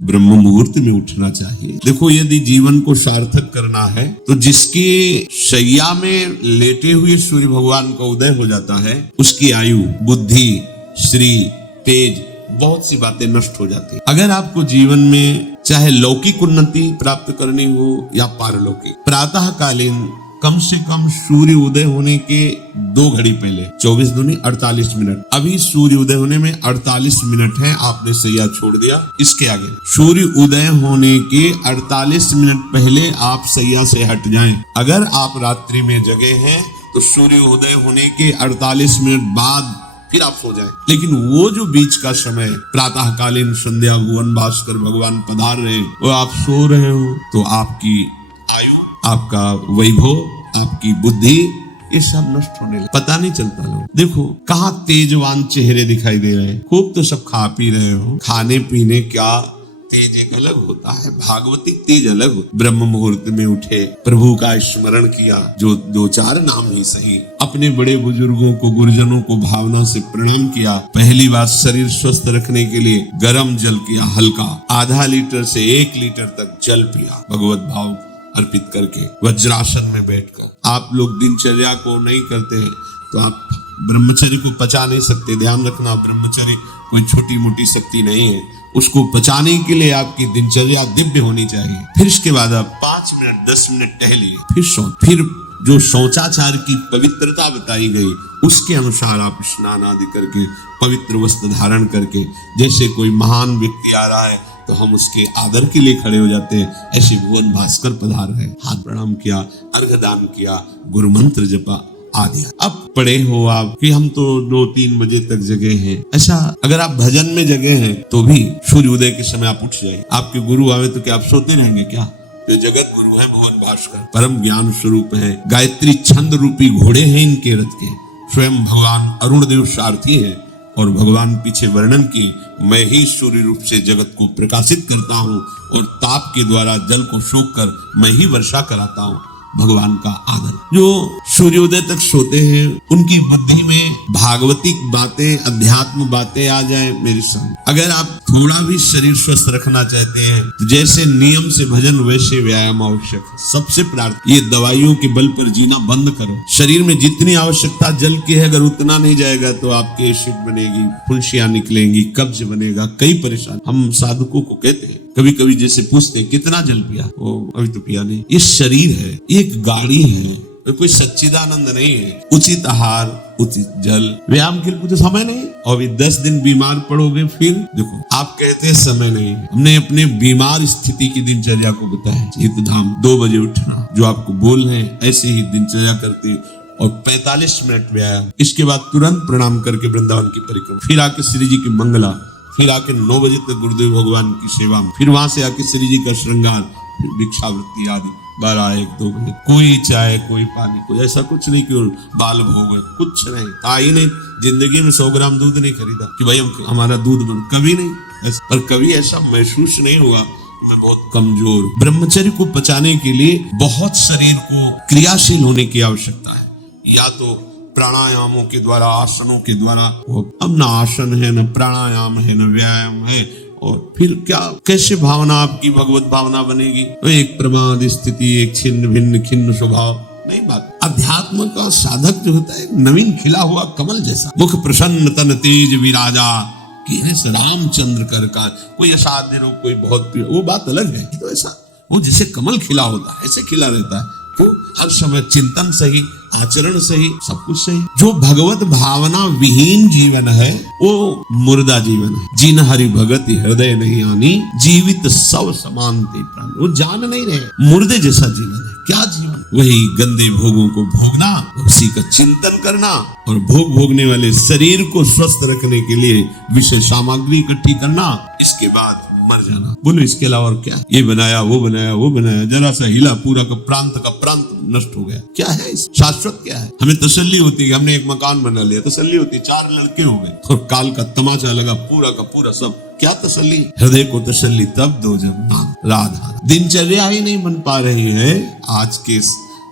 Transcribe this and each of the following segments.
ब्रह्म मुहूर्त में उठना चाहिए। देखो, यदि जीवन को सार्थक करना है तो जिसके शैया में लेटे हुए सूर्य भगवान का उदय हो जाता है, उसकी आयु, बुद्धि, श्री, तेज, बहुत सी बातें नष्ट हो जाती है। अगर आपको जीवन में चाहे लौकिक उन्नति प्राप्त करनी हो या पारलौकिक, प्रातःकालीन कम से कम सूर्य उदय होने के 2 घड़ी पहले, 24 दूनी 48 मिनट, अभी सूर्य उदय होने में 48 मिनट है, आपने सैया छोड़ दिया, इसके आगे सूर्य उदय होने के 48 मिनट पहले आप सैया से हट जाएं। अगर आप रात्रि में जगे हैं तो सूर्य उदय होने के 48 मिनट बाद फिर आप सो जाएं। लेकिन वो जो बीच का समय, प्रातःकालीन संध्या भुवन भास्कर भगवान पधार रहे हैं, वो आप सो रहे हो, तो आपकी आयु, आपका वैभव, आपकी बुद्धि, ये सब नष्ट होने लगे, पता नहीं चलता। लोग देखो कहाँ तेजवान चेहरे दिखाई दे रहे हैं, खूब तो सब खा पी रहे हो, खाने पीने क्या तेज एक अलग होता है, भागवतिक तेज अलग होता है। ब्रह्म मुहूर्त में उठे, प्रभु का स्मरण किया, जो 2-4 नाम ही सही, अपने बड़े बुजुर्गों को, गुरुजनों को भावना से प्रणाम किया। पहली बात, शरीर स्वस्थ रखने के लिए गर्म जल किया, हल्का, आधा लीटर से 1 लीटर तक जल पिया, भगवत भाव अर्पित करके वज्रासन में बैठकर। आप लोग दिनचर्या को नहीं करते हैं तो आप ब्रह्मचर्य को पचा नहीं सकते। ध्यान रखना, ब्रह्मचर्य कोई छोटी मोटी शक्ति नहीं है, उसको बचाने के लिए आपकी दिनचर्या दिव्य होनी चाहिए। फिर इसके बाद आप 5 मिनट 10 मिनट टहलिए, फिर फिर जो शौचाचार की पवित्रता बताई गई उसके अनुसार आप स्नान आदि करके, पवित्र वस्त्र धारण करके, जैसे कोई महान व्यक्ति आ रहा है तो हम उसके आदर के लिए खड़े हो जाते हैं, ऐसे भुवन भास्कर पधार रहे, हाथ प्रणाम किया, अर्घदान किया, गुरु मंत्र जपा आदि। अब पड़े हो आप कि हम तो 2-3 बजे तक जगे हैं, ऐसा अगर आप भजन में जगे हैं तो भी सूर्य उदय के समय आप उठ जाए। आपके गुरु आवे तो क्या आप सोते रहेंगे क्या? जो जगत गुरु है भुवन भास्कर, परम ज्ञान स्वरूप है, गायत्री छंद रूपी घोड़े हैं इनके रथ के, स्वयं भगवान अरुण देव सारथी है, और भगवान पीछे वर्णन की, मैं ही सूर्य रूप से जगत को प्रकाशित करता हूँ और ताप के द्वारा जल को सोख कर मैं ही वर्षा कराता हूँ। भगवान का आदर। जो सूर्योदय तक सोते हैं उनकी बुद्धि में भागवतिक बातें, अध्यात्म बातें आ जाए मेरे संग। अगर आप थोड़ा भी शरीर स्वस्थ रखना चाहते हैं तो जैसे नियम से भजन वैसे व्यायाम आवश्यक है। सबसे प्रार्थना, ये दवाइयों के बल पर जीना बंद करो। शरीर में जितनी आवश्यकता जल की है, अगर उतना नहीं जाएगा तो आपके एसिड बनेगी, फुंसियां निकलेंगी, कब्ज बनेगा, कई परेशानी। हम साधकों को कहते हैं, कभी कभी जैसे पूछते कितना जल पिया, वो अभी तो पिया नहीं। ये शरीर है, एक गाड़ी है, कोई सच्चिदानंद नहीं है। उचित आहार, उचित जल, व्यायाम के लिए कुछ समय नहीं। और भी 10 दिन बीमार पड़ोगे, फिर देखो आप कहते हैं समय नहीं। हमने अपने बीमार स्थिति की दिनचर्या को बताया, हेतु धाम 2 बजे उठना, जो आपको बोल रहे हैं ऐसे ही दिनचर्या करते, और 45 मिनट व्यायाम। इसके बाद तुरंत प्रणाम करके वृंदावन की परिक्रमा, फिर आके श्री जी की मंगला, फिर आके 9 बजे तक गुरुदेव भगवान की सेवा में, फिर वहां से आके श्री जी का श्रृंगार, फिर भिक्षावृत्ति आदि, 12-1-2 बजे कोई चाय, कोई पानी, कोई ऐसा कुछ नहीं कि बाल भोग है, कुछ नहीं। आई नहीं जिंदगी में 100 ग्राम दूध नहीं खरीदा कि भाई हमारा दूध बन, कभी नहीं। पर कभी ऐसा महसूस नहीं हुआ मैं बहुत कमजोर। ब्रह्मचर्य को बचाने के लिए बहुत शरीर को क्रियाशील होने की आवश्यकता है, या तो प्राणायामों के द्वारा, आसनों के द्वारा। अब न आसन है, न प्राणायाम है, न व्यायाम है, और फिर क्या, कैसे भावना आपकी भगवत भावना बनेगी? तो एक प्रमाद स्थिति, एक छिन्न भिन्न खिन्न स्वभाव नहीं। बात अध्यात्म का साधक जो होता है, नवीन खिला हुआ कमल जैसा, मुख प्रसन्न तन तेज विराजा, रामचंद्र कर का। कोई असाध्य रोग, कोई बहुत प्रिय, वो बात अलग है। तो ऐसा वो जैसे कमल खिला होता है ऐसे खिला रहता है। तो हर समय चिंतन सही, आचरण सही, सब कुछ सही। जो भगवत भावना विहीन जीवन है वो मुर्दा जीवन है। जिन हरि भगति हृदय नहीं आनी, जीवित सब समानते प्राण। वो जान नहीं रहे, मुर्दे जैसा जीवन है। क्या जीवन? वही गंदे भोगों को भोगना, उसी का चिंतन करना, और भोग भोगने वाले शरीर को स्वस्थ रखने के लिए विषय सामग्री इकट्ठी करना, इसके बाद मर जाना। बोलो इसके अलावा और क्या? ये बनाया, वो बनाया, वो बनाया, जरा सा हिला, पूरा का प्रांत नष्ट हो गया। क्या है शाश्वत? क्या है? हमें तसल्ली होती है, हमने एक मकान बना लिया, तसल्ली होती है, 4 लड़के हो गए और काल का तमाचा लगा, पूरा का पूरा सब। क्या तसल्ली? हृदय को तसल्ली तब दो जब नाम राधा। दिनचर्या ही नहीं बन पा रही है आज के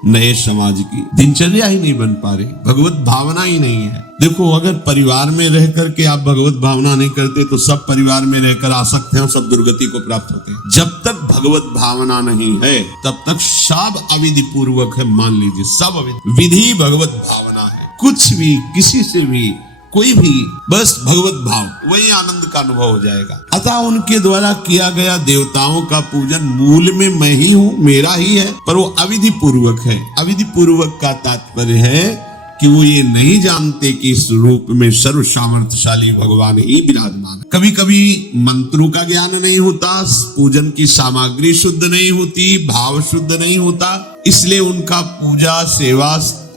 नए समाज की, दिनचर्या ही नहीं बन पा रही, भगवत भावना ही नहीं है। देखो, अगर परिवार में रह करके आप भगवत भावना नहीं करते तो सब परिवार में रहकर आसक्त हैं और सब दुर्गति को प्राप्त होते हैं। जब तक भगवत भावना नहीं है तब तक सब अविधि पूर्वक है। मान लीजिए, सब अविधि, विधि भगवत भावना है। कुछ भी, किसी से भी, कोई भी, बस भगवत भाव, वही आनंद का अनुभव हो जाएगा। अतः उनके द्वारा किया गया देवताओं का पूजन मूल में मैं ही हूँ, मेरा ही है, पर वो अविधि पूर्वक है। अविधि पूर्वक का तात्पर्य है कि वो ये नहीं जानते कि इस रूप में सर्व सामर्थ्यशाली भगवान ही विराजमान है। कभी कभी मंत्रों का ज्ञान नहीं होता, पूजन की सामग्री शुद्ध नहीं होती, भाव शुद्ध नहीं होता, इसलिए उनका पूजा सेवा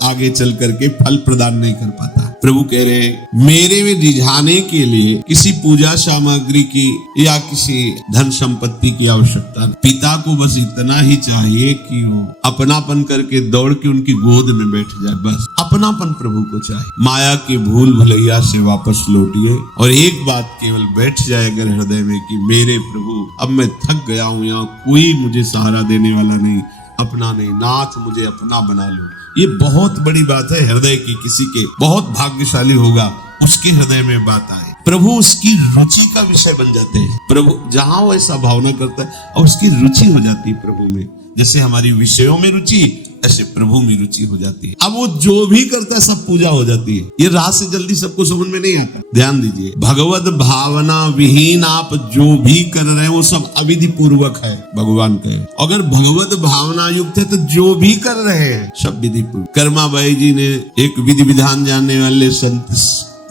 आगे चल करके फल प्रदान नहीं कर पाता। प्रभु कह रहे हैं, मेरे में रिझाने के लिए किसी पूजा सामग्री की या किसी धन संपत्ति की आवश्यकता नहीं। पिता को बस इतना ही चाहिए कि वो अपनापन करके दौड़ के उनकी गोद में बैठ जाए, बस अपनापन प्रभु को चाहिए। माया की भूल भुलैया से वापस लौटिए और एक बात केवल बैठ जाए अगर हृदय में कि मेरे प्रभु, अब मैं थक गया हूँ, यहाँ कोई मुझे सहारा देने वाला नहीं, अपना नहीं, नाथ मुझे अपना बना लो। ये बहुत बड़ी बात है हृदय की। किसी के बहुत भाग्यशाली होगा उसके हृदय में बात आए, प्रभु उसकी रुचि का विषय बन जाते हैं। प्रभु जहां वो ऐसा भावना करता है और उसकी रुचि हो जाती है प्रभु में। जैसे हमारी विषयों में रुचि, ऐसे प्रभु में रुचि हो जाती है। अब वो जो भी करता है सब पूजा हो जाती है। ये रात से जल्दी सबको समझ में नहीं आता। ध्यान दीजिए, भगवत भावना विहीन आप जो भी कर रहे हैं वो सब अविधि पूर्वक है, भगवान कहे। अगर भगवत भावना युक्त है तो जो भी कर रहे हैं सब विधि पूर्वक। कर्माबाई जी ने, एक विधि विधान जानने वाले संत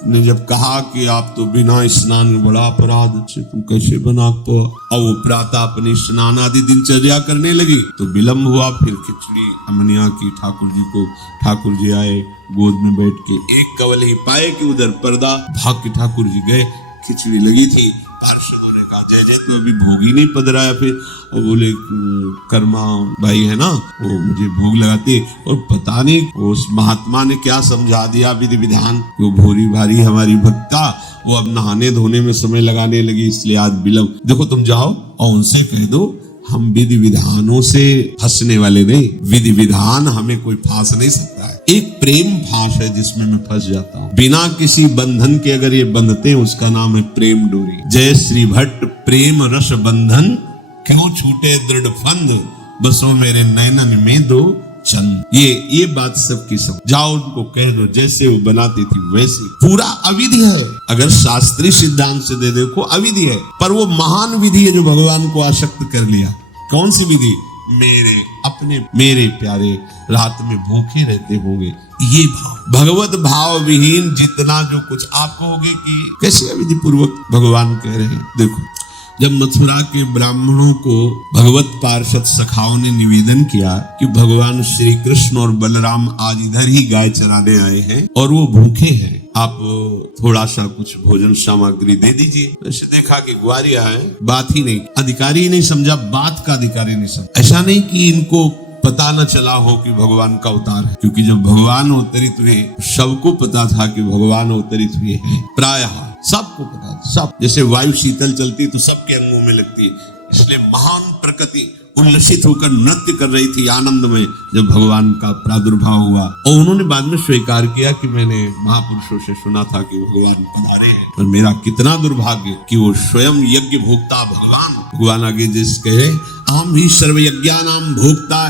ने जब कहा कि आप तो बिना स्नान में बड़ा अपराध से तुम कैसे बना पाओ, और वो प्रातः अपनी स्नान आदि दिनचर्या करने लगी तो विलंब हुआ। फिर खिचड़ी अमनिया की ठाकुर जी को, ठाकुर जी आए गोद में बैठ के, एक कवल ही पाए कि उधर पर्दा, भाग के ठाकुर जी गए, खिचड़ी लगी थी। पार्षदों ने कहा, जय जय तो अभी भोग ही नहीं पधराया। फिर और बोले, कर्मा भाई है ना, वो मुझे भोग लगाते, और पता नहीं उस महात्मा ने क्या समझा दिया विधि विधान, वो भोरी भारी हमारी भक्ता, वो अब नहाने धोने में समय लगाने लगी, इसलिए आज विलंब। देखो, तुम जाओ और उनसे कह दो हम विधि विधानों से फंसने वाले नहीं, विधि विधान हमें कोई फांस नहीं सकता है। एक प्रेम फांस है जिसमें मैं फंस जाता हूँ। बिना किसी बंधन के अगर ये बंधते हैं उसका नाम है प्रेम डोरी। जय श्री भट्ट प्रेम रस बंधन, क्यों छूटे दृढ़ फंद, बसो मेरे नैनन में दो चंद। ये बात सबकी सब जाओ, उनको कह दो जैसे वो बनाती थी वैसे। पूरा अविधि है। अगर शास्त्रीय सिद्धांत से दे देखो अविधि है, पर वो महान विधि है जो भगवान को आसक्त कर लिया। कौन सी विधि? मेरे अपने मेरे प्यारे रात में भूखे रहते होंगे, ये भाव। भगवत भाव विहीन जितना जो कुछ आप कहोगे कि कैसे अविधि पूर्वक भगवान कह रहे हैं। देखो, जब मथुरा के ब्राह्मणों को भगवत पार्षद सखाओं ने निवेदन किया कि भगवान श्री कृष्ण और बलराम आज इधर ही गाय चराने आए हैं और वो भूखे हैं, आप थोड़ा सा कुछ भोजन सामग्री दे दीजिए। ऐसे देखा कि ग्वारिया है, बात ही नहीं, अधिकारी ही नहीं समझा, बात का अधिकारी नहीं समझा। ऐसा नहीं कि इनको पता न चला हो कि भगवान का अवतार है, क्योंकि जब भगवान अवतरित हुए सबको पता था कि भगवान अवतरित हुए हैं। प्रायः सबको पता था, सब। जैसे वायु शीतल चलती तो सबके अंगों में लगती है, इसलिए महान प्रकृति उल्लसित होकर नृत्य कर रही थी आनंद में जब भगवान का प्रादुर्भाव हुआ। और उन्होंने बाद में स्वीकार किया कि मैंने महापुरुषों से सुना था कि भगवान पधारे हैं, पर मेरा कितना दुर्भाग्य कि वो स्वयं यज्ञ भोक्ता भगवान आगे जिस कहे, अहम ही सर्व यज्ञानाम भोक्ता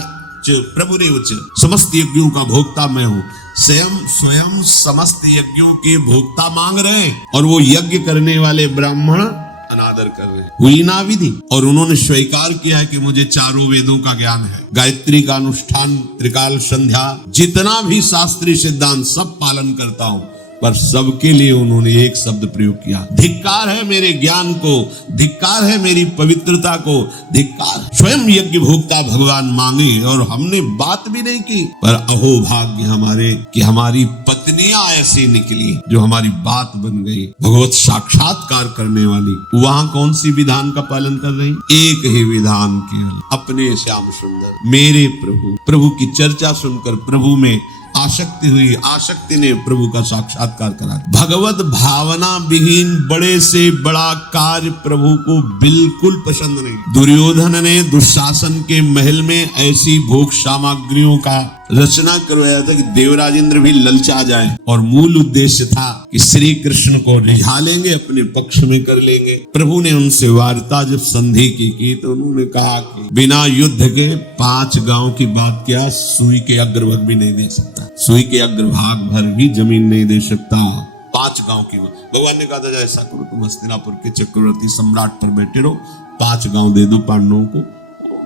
प्रभुरेव च, समस्त यज्ञों का भोक्ता मैं हूँ। स्वयं समस्त यज्ञों के भोक्ता मांग रहे हैं और वो यज्ञ करने वाले ब्राह्मण अनादर कर रहे हैं। हुई ना विधि। और उन्होंने स्वीकार किया है कि मुझे चारों वेदों का ज्ञान है, गायत्री का अनुष्ठान, त्रिकाल संध्या, जितना भी शास्त्रीय सिद्धांत सब पालन करता हूँ, पर सबके लिए उन्होंने एक शब्द प्रयोग किया, धिक्कार है मेरे ज्ञान को, धिक्कार है मेरी पवित्रता को, धिक्कार। स्वयं यज्ञ भोक्ता भगवान मांगे और हमने बात भी नहीं की, पर अहो भाग्य हमारे कि हमारी पत्नियां ऐसी निकली जो हमारी बात बन गई, भगवत साक्षात्कार करने वाली। वहां कौन सी विधान का पालन कर रही? एक ही विधान केवल, अपने श्याम सुंदर मेरे प्रभु। प्रभु की चर्चा सुनकर, प्रभु में आसक्ति हुई, आसक्ति ने प्रभु का साक्षात्कार करा। भगवत भावना विहीन बड़े से बड़ा कार्य प्रभु को बिल्कुल पसंद नहीं। दुर्योधन ने दुशासन के महल में ऐसी भोग सामग्रियों का रचना करवाया था कि देवराज इंद्र भी ललचा जाए, और मूल उद्देश्य था कि श्री कृष्ण को रिझा लेंगे, अपने पक्ष में कर लेंगे। प्रभु ने उनसे वार्ता जब संधि की तो उन्होंने कहा कि बिना युद्ध के 5 गांव की बात क्या, सुई के अग्रभाग भी नहीं दे सकता, सुई के अग्रभाग भर भी जमीन नहीं दे सकता। 5 गांव की भगवान ने कहा था ऐसा करो, तुम हस्तिनापुर के चक्रवर्ती सम्राट पर बैठे रहो, 5 गांव दे दो पांडवों को,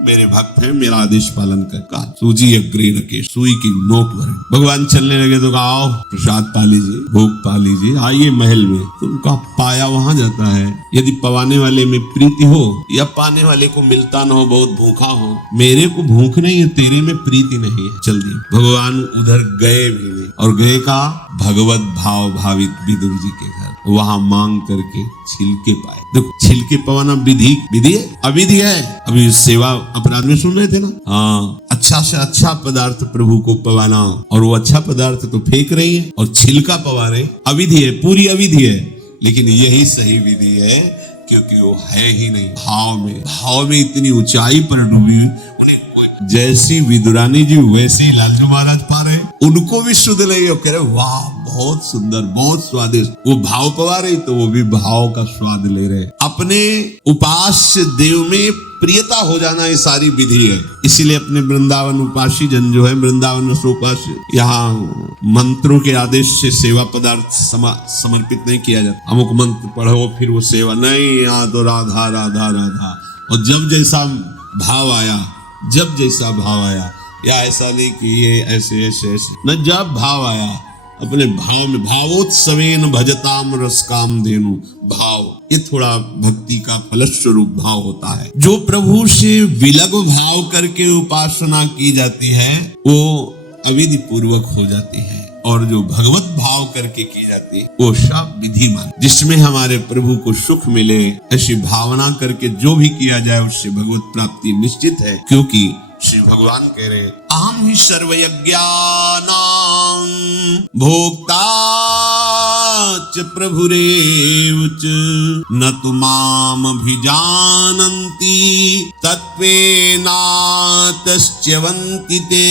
मेरे भक्त हैं, मेरा आदेश पालन कर। सूजी अग्रे रखे, सुई की नोक भरे। भगवान चलने लगे तो कहा आओ प्रसाद पा लीजिए, भोग पा लीजिए, आइए महल में। तो उनका पाया वहां जाता है। यदि पवाने वाले में प्रीति हो या पाने वाले को मिलता न हो, बहुत भूखा हो, मेरे को भूख नहीं है, तेरे में प्रीति नहीं है, चल दी। भगवान उधर गए भी नहीं, और गए का भगवत भाव भावित विदुर जी के घर, वहां मांग करके छिलके पाए। देखो छिलके पवाना विधि है, अविधि है। अभी सेवा अपराध में सुन रहे थे ना, हाँ, अच्छा से अच्छा पदार्थ प्रभु को पवाना, और वो अच्छा पदार्थ तो फेंक रही है और छिलका पवा रहे, अविधि है, पूरी अविधि है। लेकिन यही सही विधि है, क्योंकि वो है ही नहीं भाव में इतनी ऊंचाई पर डूबी। उन्हें जैसी विदुरानी जी वैसे ही लालजू महाराज पा रहे, उनको भी शुद्ध नहीं हो, कह रहे वाह बहुत सुंदर, बहुत स्वादिष्ट। वो भाव पवा रही तो वो भी भाव का स्वाद ले रहे। अपने उपास्य देव में प्रियता हो जाना ये सारी विधि है। इसीलिए अपने वृंदावन उपासी जन जो है, वृंदावन उपास्य, यहाँ मंत्रों के आदेश से सेवा पदार्थ समर्पित नहीं किया जाता। अमुक मंत्र पढ़ो फिर वो सेवा नहीं, यहाँ तो राधा राधा राधा। और जब जैसा भाव आया, या ऐसा नहीं कि ये ऐसे न, जब भाव आया अपने भाव में, भावोत्सवेन भजताम रसकाम धेनु, भाव ये थोड़ा भक्ति का फलस्वरूप भाव होता है। जो प्रभु से विलग भाव करके उपासना की जाती है वो अविधि पूर्वक हो जाती है, और जो भगवत भाव करके की जाती है वो सब विधिमान, जिसमें हमारे प्रभु को सुख मिले, ऐसी भावना करके जो भी किया जाए उससे भगवत प्राप्ति निश्चित है। क्योंकि श्री भगवान कह रहे अहम ही सर्वयज्ञानां भोक्ता च प्रभुरेव च न तु माम अभिजानन्ति तत्वेनातश्च्यवन्ति ते।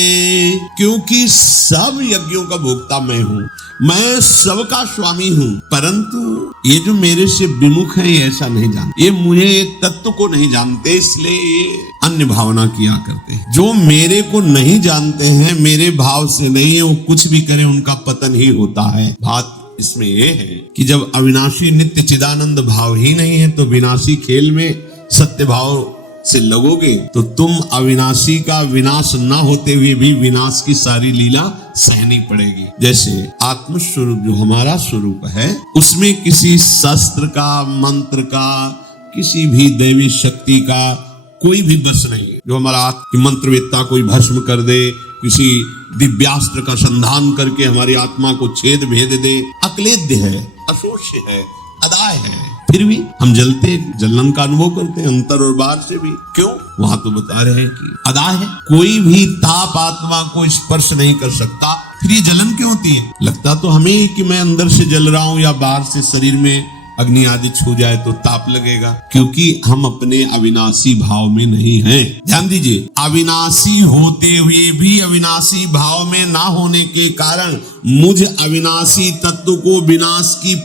क्योंकि सब यज्ञों का भोक्ता मैं हूँ, मैं सबका स्वामी हूँ, परंतु ये जो मेरे से विमुख है ये ऐसा नहीं जानते, ये मुझे एक तत्व को नहीं जानते, इसलिए ये अन्य भावना किया करते हैं। जो मेरे को नहीं जानते हैं, मेरे भाव से नहीं है, वो कुछ भी करें उनका पतन ही होता है। बात इसमें ये है कि जब अविनाशी नित्य चिदानंद भाव ही नहीं है तो विनाशी खेल में सत्य भाव से लगोगे तो तुम अविनाशी का विनाश न होते हुए भी विनाश की सारी लीला सहनी पड़ेगी। जैसे आत्म स्वरूप जो हमारा स्वरूप है उसमें किसी शस्त्र का, मंत्र का, किसी भी दैवी शक्ति का कोई भी बस नहीं है। जो हमारा मंत्रवेत्ता कोई भस्म कर दे, किसी दिव्यास्त्र का संधान करके हमारी आत्मा को छेद भेद दे, अक्लेद्य है, अशोष्य है, अदाय है, फिर भी हम जलन का अनुभव करते हैं अंतर और बाहर से भी। क्यों? वहां तो बता रहे हैं कि अदाय है, कोई भी ताप आत्मा को स्पर्श नहीं कर सकता, फिर ये जलन क्यों होती है? लगता तो हमें कि मैं अंदर से जल रहा हूं या बाहर से शरीर में अग्नि आदि छू जाए तो ताप लगेगा, क्योंकि हम अपने अविनाशी भाव में नहीं हैं। ध्यान दीजिए, अविनाशी होते हुए भी अविनाशी भाव में ना होने के कारण मुझ अविनाशी तत्व को विनाश की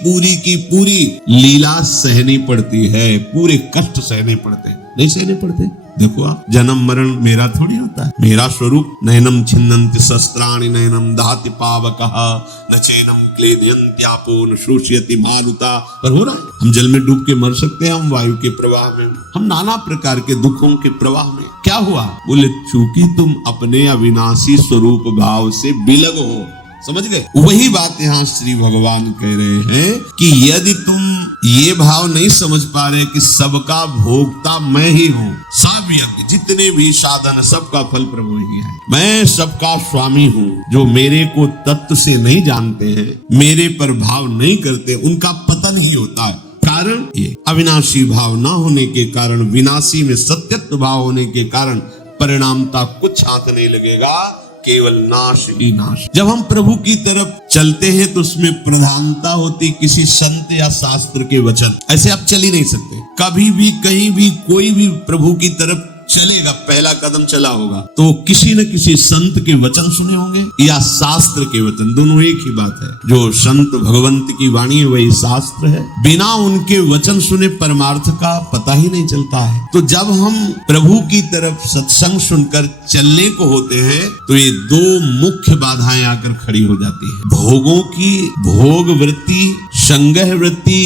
पूरी लीला सहनी पड़ती है, पूरे कष्ट सहने पड़ते हैं। नहीं सहने पड़ते? देखो आप, जन्म मरण मेरा थोड़ी होता है, मेरा स्वरूप नैनम छिन्नन्ति शस्त्राणि नैनम दहति पावकः न चैनम क्लेदयन्त्यापो न शोषयति मारुता, पर हो रहा है। हम जल में डूब के मर सकते हैं, हम वायु के प्रवाह में, हम नाना प्रकार के दुखों के प्रवाह में। क्या हुआ? बोले चूंकि तुम अपने अविनाशी स्वरूप भाव से विलग हो। समझ गए? वही बात यहाँ श्री भगवान कह रहे हैं कि यदि तुम ये भाव नहीं समझ पा रहे कि सबका भोक्ता मैं ही हूँ, सब यज्ञ जितने भी साधन सबका फल प्रभु ही है, मैं सबका स्वामी हूँ। जो मेरे को तत्व से नहीं जानते हैं, मेरे पर भाव नहीं करते, उनका पतन ही होता है। कारण ये अविनाशी भाव ना होने के कारण, विनाशी में सत्यत्व भाव होने के कारण परिणामता कुछ हाथ नहीं लगेगा। केवल नाश ही नाश। जब हम प्रभु की तरफ चलते हैं तो उसमें प्रधानता होती किसी संत या शास्त्र के वचन। ऐसे आप चल ही नहीं सकते। कभी भी कहीं भी कोई भी प्रभु की तरफ चलेगा, पहला कदम चला होगा तो किसी न किसी संत के वचन सुने होंगे या शास्त्र के वचन, दोनों एक ही बात है। जो संत भगवंत की वाणी है वही शास्त्र है। बिना उनके वचन सुने परमार्थ का पता ही नहीं चलता है। तो जब हम प्रभु की तरफ सत्संग सुनकर चलने को होते हैं तो ये दो मुख्य बाधाएं आकर खड़ी हो जाती है। भोगों की भोग वृत्ति, संग्रह वृत्ति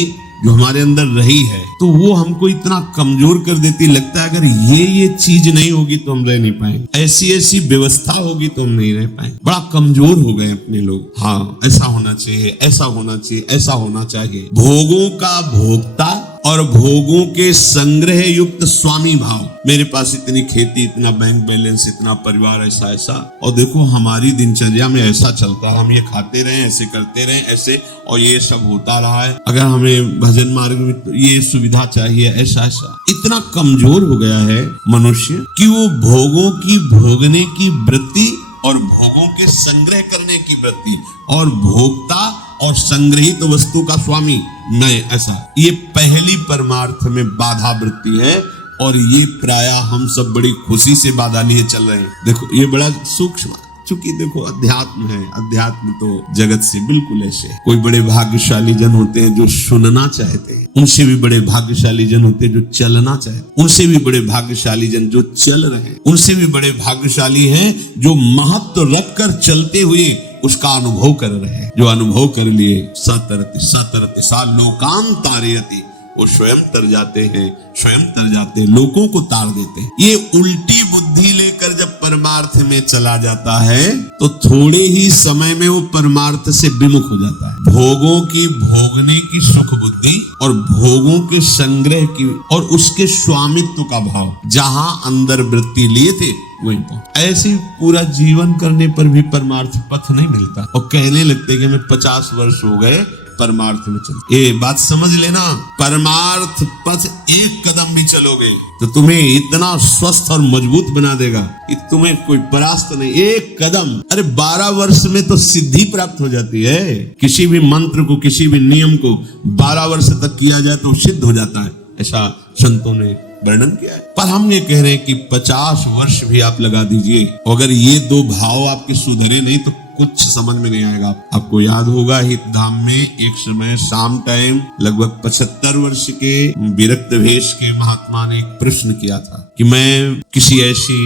जो हमारे अंदर रही है तो वो हमको इतना कमजोर कर देती, लगता है अगर ये चीज नहीं होगी तो हम रह नहीं पाएंगे, ऐसी व्यवस्था होगी तो हम नहीं रह पाएंगे। बड़ा कमजोर हो गए अपने लोग। हाँ, ऐसा होना चाहिए, ऐसा होना चाहिए, ऐसा होना चाहिए। भोगों का भोक्ता और भोगों के संग्रह युक्त स्वामी भाव। मेरे पास इतनी खेती, इतना बैंक बैलेंस, इतना परिवार, ऐसा ऐसा, और देखो हमारी दिनचर्या में ऐसा चलता है, हम ये खाते रहे, ऐसे करते रहे, ऐसे, और ये सब होता रहा है। अगर हमें भजन मार्ग में तो ये सुविधा चाहिए, ऐसा ऐसा। इतना कमजोर हो गया है मनुष्य कि वो भोगों की भोगने की वृत्ति और भोगों के संग्रह करने की वृत्ति और भोक्ता और संग्रहित वस्तु का स्वामी मैं, ऐसा, ये पहली परमार्थ में बाधा वृत्ति है। और ये प्रायः हम सब बड़ी खुशी से बाधा लिए चल रहे हैं। देखो ये बड़ा सूक्ष्म, चूंकि देखो अध्यात्म है, अध्यात्म तो जगत से बिल्कुल ऐसे। कोई बड़े भाग्यशाली जन होते हैं जो सुनना चाहते हैं, उनसे भी बड़े भाग्यशाली जन होते हैं जो चलना चाहते, उनसे भी बड़े भाग्यशाली जन जो चल रहे हैं, उनसे भी बड़े भाग्यशाली हैं जो महत्व रखकर चलते हुए उसका अनुभव कर रहे हैं। जो अनुभव कर लिए सतरते सा लोकान तारयति, वो स्वयं तर जाते हैं, स्वयं तर जाते हैं, लोगों को तार देते हैं। ये उल्टी बुद्धि लेकर जब परमार्थ में चला जाता है तो थोड़े ही समय में वो परमार्थ से विमुख हो जाता है। भोगों की भोगने की सुख बुद्धि और भोगों के संग्रह की और उसके स्वामित्व का भाव जहां अंदर वृत्ति लिए थे वहीं पर। ऐसे पूरा जीवन करने पर भी परमार्थ पथ नहीं मिलता और कहने लगते कि हमें 50 वर्ष हो गए परमार्थ में चल। ये बात समझ लेना, परमार्थ पथ एक कदम भी चलोगे तो तुम्हें इतना स्वस्थ और मजबूत बना देगा कि तुम्हें कोई परास्त नहीं। एक कदम, अरे 12 वर्ष में तो सिद्धि प्राप्त हो जाती है। किसी भी मंत्र को, किसी भी नियम को 12 वर्ष तक किया जाए तो सिद्ध हो जाता है, ऐसा संतों ने वर्णन किया है। पर हम ये कह रहे हैं कि 50 वर्ष भी आप लगा दीजिए, अगर ये दो भाव आपके सुधरे नहीं तो कुछ समझ में नहीं आएगा। आपको याद होगा हित धाम में एक समय शाम टाइम लगभग 75 वर्ष के विरक्त वेश के महात्मा ने एक प्रश्न किया था कि मैं किसी ऐसी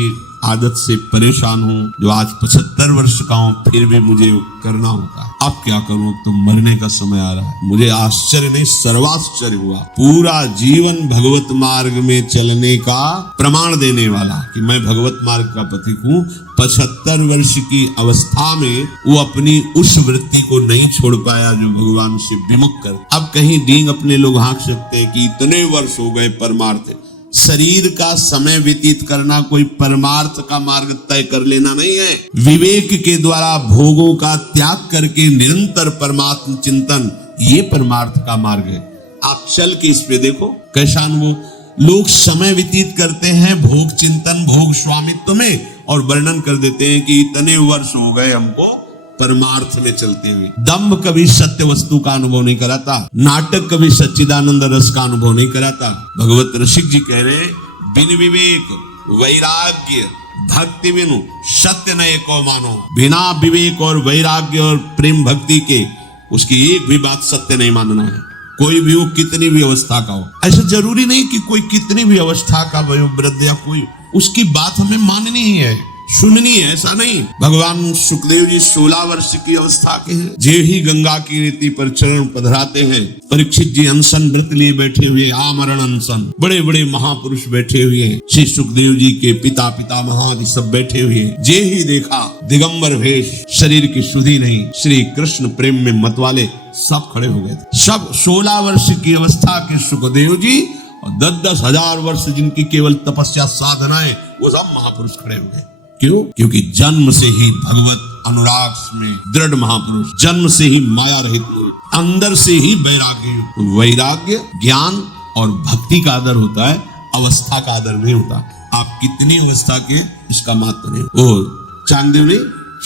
आदत से परेशान हूँ जो आज 75 वर्ष का हूँ, फिर भी मुझे करना होता है। अब क्या करूँ, तो मरने का समय आ रहा है। मुझे आश्चर्य नहीं सर्वाश्चर्य हुआ। पूरा जीवन भगवत मार्ग में चलने का प्रमाण देने वाला कि मैं भगवत मार्ग का पथिक हूँ, 75 वर्ष की अवस्था में वो अपनी उस वृत्ति को नहीं छोड़ पाया जो भगवान से विमुख कर। अब कहीं डींग अपने लोग हाँक सकते हैं कि इतने वर्ष हो गए परमार्थ। शरीर का समय व्यतीत करना कोई परमार्थ का मार्ग तय कर लेना नहीं है। विवेक के द्वारा भोगों का त्याग करके निरंतर परमात्म चिंतन, ये परमार्थ का मार्ग है। आप चल के इस पे देखो कैसा अनुभव। लोग समय व्यतीत करते हैं भोग चिंतन, भोग स्वामित्व में, और वर्णन कर देते हैं कि इतने वर्ष हो गए हमको परमार्थ में चलते हुए। दम्भ कभी सत्य वस्तु का अनुभव नहीं कराता, नाटक कभी सच्चिदानंद रस का अनुभव नहीं कराता। भगवत रसिक जी कह रहे, बिन विवेक वैराग्य भक्ति बिनु सत्य न एको मानो। बिना विवेक और वैराग्य और प्रेम भक्ति के उसकी एक भी बात सत्य नहीं मानना है। कोई भी हो, कितनी भी अवस्था का हो। ऐसा जरूरी नहीं कि कोई कितनी भी अवस्था का वयोवृद्ध या कोई, उसकी बात हमें माननी ही है, सुननी है, ऐसा नहीं। भगवान सुखदेव जी 16 वर्ष की अवस्था के हैं, जे ही गंगा की रीति पर चरण पधराते हैं। परीक्षित जी अनशन व्रत लिए बैठे हुए, आमरण अनशन, बड़े बड़े महापुरुष बैठे हुए हैं। श्री सुखदेव जी के पिता महादि सब बैठे हुए हैं। जे ही देखा दिगंबर वेश, शरीर की शुद्धि नहीं, श्री कृष्ण प्रेम में मतवाले सब खड़े हो गए थे। सब 16 वर्ष की अवस्था के सुखदेव जी और 10-10 हजार वर्ष जिनकी केवल तपस्या साधना है, वो सब महापुरुष खड़े हो गए। क्यों? क्योंकि जन्म से ही भगवत अनुराग में दृढ़ महापुरुष, जन्म से ही माया रहित, अंदर से ही वैराग्य। वैराग्य ज्ञान और भक्ति का आदर होता है, अवस्था का आदर नहीं होता। आप कितनी अवस्था के इसका महत्व नहीं। और चांगदेव ने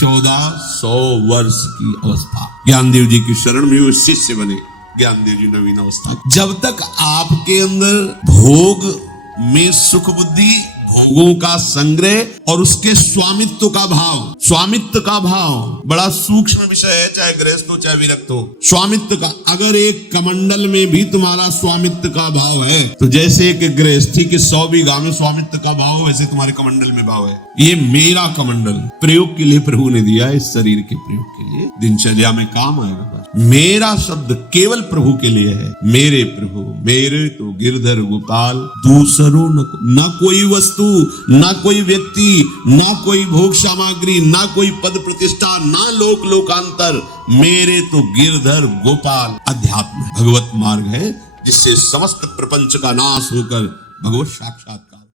1400 वर्ष की अवस्था। ज्ञानदेव जी की शरण में वो शिष्य बने। ज्ञानदेव जी नवीन अवस्था। जब तक आपके अंदर भोग में सुख बुद्धि, भोगों का संग्रह और उसके स्वामित्व का भाव बड़ा सूक्ष्म विषय है, चाहे गृहस्थ हो चाहे विरक्त हो। स्वामित्व का, अगर एक कमंडल में भी तुम्हारा स्वामित्व का भाव है, तो जैसे एक गृहस्थी के 100 बीघा में स्वामित्व का भाव, वैसे तुम्हारे कमंडल में भाव है। ये मेरा कमंडल प्रयोग के लिए प्रभु ने दिया है, इस शरीर के प्रयोग के लिए, दिनचर्या में काम आएगा। मेरा शब्द केवल प्रभु के लिए है। मेरे प्रभु, मेरे तो गिरधर गोपाल, दूसरों न कोई वस्तु, ना कोई व्यक्ति, ना कोई भोग सामग्री, ना कोई पद प्रतिष्ठा, ना लोक लोकांतर, मेरे तो गिरधर गोपाल। अध्यात्म भगवत मार्ग है, जिससे समस्त प्रपंच का नाश होकर भगवत साक्षात